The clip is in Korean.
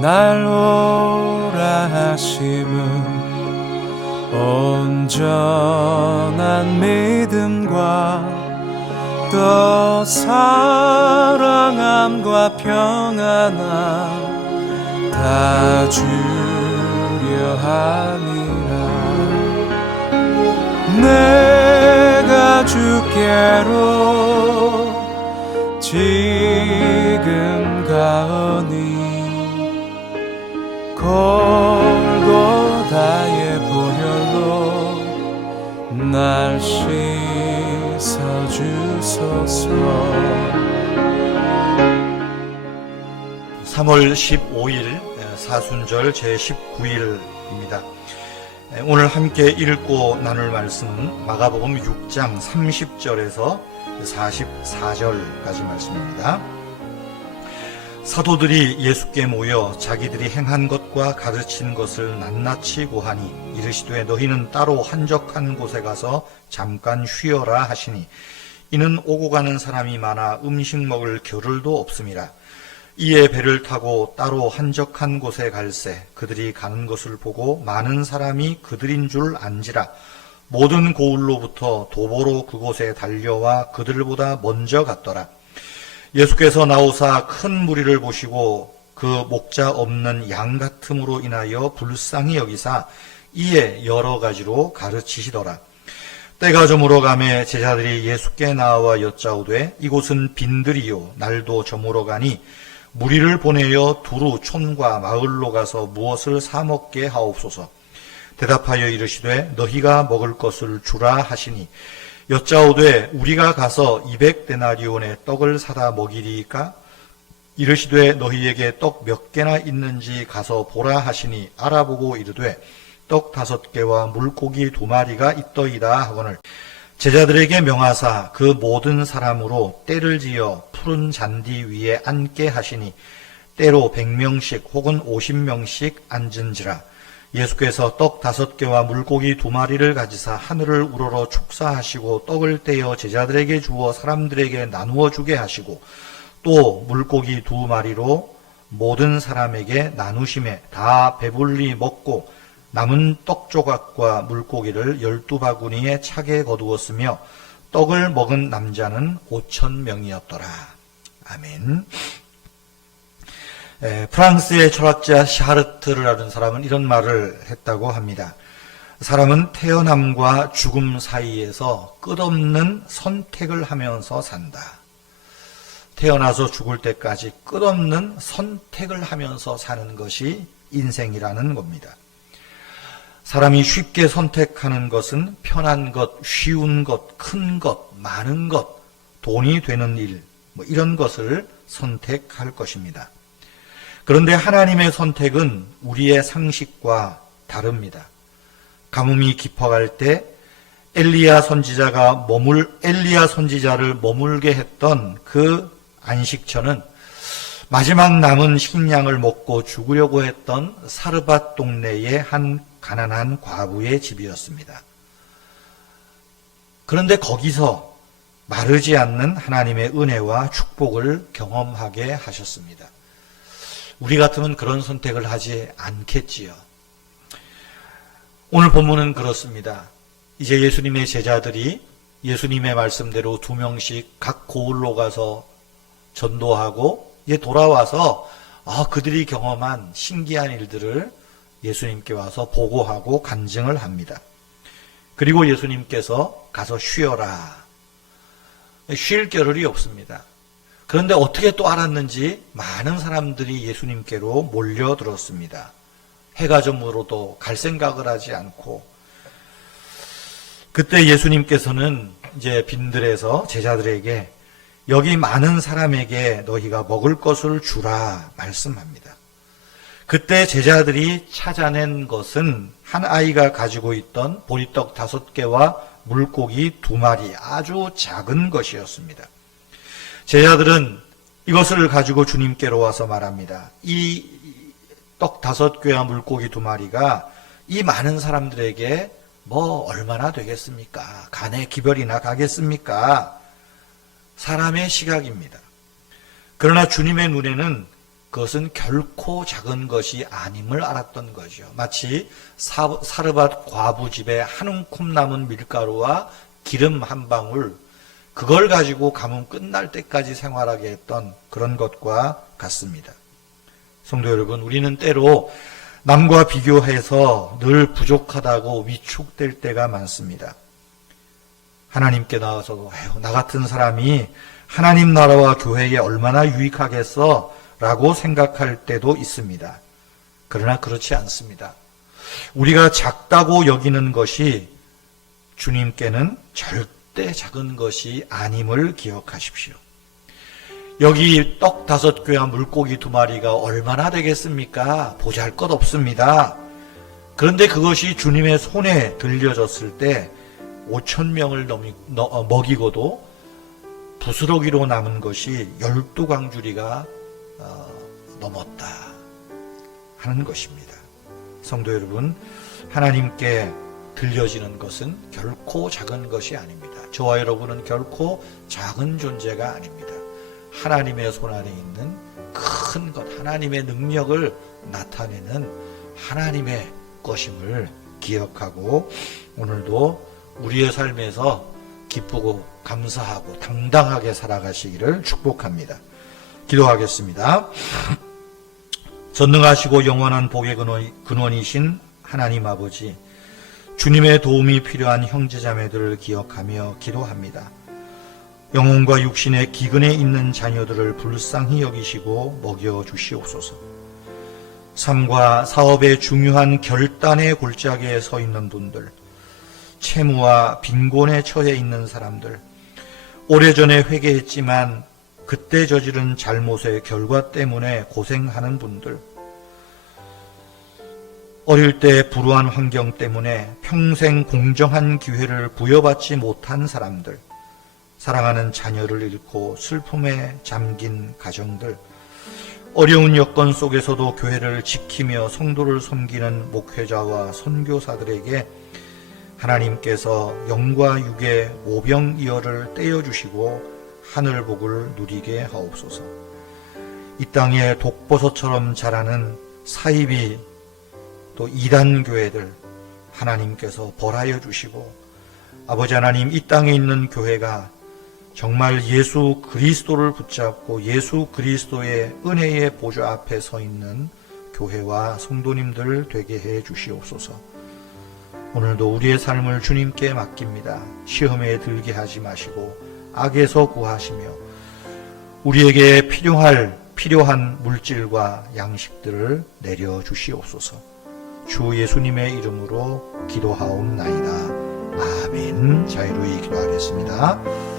날 오라 하심은 온전한 믿음과 또 사랑함과 평안함 다 주려 함이라. 내가 주께로 지금 가오니 골고다의 보혈로 날 씻어주소서. 3월 15일 사순절 제19일입니다. 오늘 함께 읽고 나눌 말씀은 마가복음 6장 30절에서 44절까지 말씀입니다. 사도들이 예수께 모여 자기들이 행한 것과 가르친 것을 낱낱이 고하니 이르시되 너희는 따로 한적한 곳에 가서 잠깐 쉬어라 하시니 이는 오고 가는 사람이 많아 음식 먹을 겨를도 없음이라. 이에 배를 타고 따로 한적한 곳에 갈새 그들이 가는 것을 보고 많은 사람이 그들인 줄 안지라. 모든 고을로부터 도보로 그곳에 달려와 그들보다 먼저 갔더라. 예수께서 나오사 큰 무리를 보시고 그 목자 없는 양 같음으로 인하여 불쌍히 여기사 이에 여러 가지로 가르치시더라. 때가 저물어 가매 제자들이 예수께 나와 여짜오되 이곳은 빈들이요 날도 저물어 가니 무리를 보내어 두루 촌과 마을로 가서 무엇을 사 먹게 하옵소서. 대답하여 이르시되 너희가 먹을 것을 주라 하시니 여짜오되 우리가 가서 200데나리온의 떡을 사다 먹이리이까? 이르시되 너희에게 떡 몇 개나 있는지 가서 보라 하시니 알아보고 이르되 떡 5개와 물고기 2마리가 있더이다 하거늘 제자들에게 명하사 그 모든 사람으로 떼를 지어 푸른 잔디 위에 앉게 하시니 때로 100명씩 혹은 50명씩 앉은지라. 예수께서 떡 5개와 물고기 2마리를 가지사 하늘을 우러러 축사하시고 떡을 떼어 제자들에게 주어 사람들에게 나누어 주게 하시고 또 물고기 2마리로 모든 사람에게 나누심에 다 배불리 먹고 남은 떡 조각과 물고기를 12바구니에 차게 거두었으며 떡을 먹은 남자는 5,000명이었더라. 아멘. 프랑스의 철학자 샤르트르라는 사람은 이런 말을 했다고 합니다. 사람은 태어남과 죽음 사이에서 끝없는 선택을 하면서 산다. 태어나서 죽을 때까지 끝없는 선택을 하면서 사는 것이 인생이라는 겁니다. 사람이 쉽게 선택하는 것은 편한 것, 쉬운 것, 큰 것, 많은 것, 돈이 되는 일, 이런 것을 선택할 것입니다. 그런데 하나님의 선택은 우리의 상식과 다릅니다. 가뭄이 깊어갈 때 엘리야 선지자를 머물게 했던 그 안식처는 마지막 남은 식량을 먹고 죽으려고 했던 사르밧 동네의 한 가난한 과부의 집이었습니다. 그런데 거기서 마르지 않는 하나님의 은혜와 축복을 경험하게 하셨습니다. 우리 같으면 그런 선택을 하지 않겠지요. 오늘 본문은 그렇습니다. 이제 예수님의 제자들이 예수님의 말씀대로 2명씩 각 고을로 가서 전도하고 이제 돌아와서 그들이 경험한 신기한 일들을 예수님께 와서 보고하고 간증을 합니다. 그리고 예수님께서 가서 쉬어라. 쉴 겨를이 없습니다. 그런데 어떻게 또 알았는지 많은 사람들이 예수님께로 몰려들었습니다. 해가 저물어도 갈 생각을 하지 않고 그때 예수님께서는 이제 빈들에서 제자들에게 여기 많은 사람에게 너희가 먹을 것을 주라 말씀합니다. 그때 제자들이 찾아낸 것은 한 아이가 가지고 있던 보리떡 5개와 물고기 2마리 아주 작은 것이었습니다. 제자들은 이것을 가지고 주님께로 와서 말합니다. 이 떡 5개와 물고기 2마리가 이 많은 사람들에게 얼마나 되겠습니까? 간에 기별이나 가겠습니까? 사람의 시각입니다. 그러나 주님의 눈에는 그것은 결코 작은 것이 아님을 알았던 거죠. 마치 사르밧 과부 집에 한 움큼 남은 밀가루와 기름 한 방울, 그걸 가지고 가뭄 끝날 때까지 생활하게 했던 그런 것과 같습니다. 성도 여러분, 우리는 때로 남과 비교해서 늘 부족하다고 위축될 때가 많습니다. 하나님께 나와서도 나 같은 사람이 하나님 나라와 교회에 얼마나 유익하겠어? 라고 생각할 때도 있습니다. 그러나 그렇지 않습니다. 우리가 작다고 여기는 것이 주님께는 절대 작은 것이 아님을 기억하십시오. 여기 떡 5개와 물고기 2마리가 얼마나 되겠습니까? 보잘것없습니다. 그런데 그것이 주님의 손에 들려졌을 때 5,000명을 먹이고도 부스러기로 남은 것이 12광주리가 넘었다 하는 것입니다. 성도 여러분, 하나님께 들려지는 것은 결코 작은 것이 아닙니다. 저와 여러분은 결코 작은 존재가 아닙니다. 하나님의 손안에 있는 큰 것, 하나님의 능력을 나타내는 하나님의 것임을 기억하고 오늘도 우리의 삶에서 기쁘고 감사하고 당당하게 살아가시기를 축복합니다. 기도하겠습니다. 전능하시고 영원한 복의 근원이신 하나님 아버지, 주님의 도움이 필요한 형제자매들을 기억하며 기도합니다. 영혼과 육신의 기근에 있는 자녀들을 불쌍히 여기시고 먹여주시옵소서. 삶과 사업의 중요한 결단의 골짜기에 서 있는 분들, 채무와 빈곤에 처해 있는 사람들, 오래전에 회개했지만 그때 저지른 잘못의 결과 때문에 고생하는 분들, 어릴 때 불우한 환경 때문에 평생 공정한 기회를 부여받지 못한 사람들, 사랑하는 자녀를 잃고 슬픔에 잠긴 가정들, 어려운 여건 속에서도 교회를 지키며 성도를 섬기는 목회자와 선교사들에게 하나님께서 영과 육의 오병이어를 떼어주시고 하늘복을 누리게 하옵소서. 이 땅에 독버섯처럼 자라는 사이비 또 이단 교회들 하나님께서 벌하여 주시고, 아버지 하나님, 이 땅에 있는 교회가 정말 예수 그리스도를 붙잡고 예수 그리스도의 은혜의 보좌 앞에 서 있는 교회와 성도님들 되게 해 주시옵소서. 오늘도 우리의 삶을 주님께 맡깁니다. 시험에 들게 하지 마시고 악에서 구하시며 우리에게 필요한 물질과 양식들을 내려주시옵소서. 주 예수님의 이름으로 기도하옵나이다. 아멘. 자유로이 기도하겠습니다.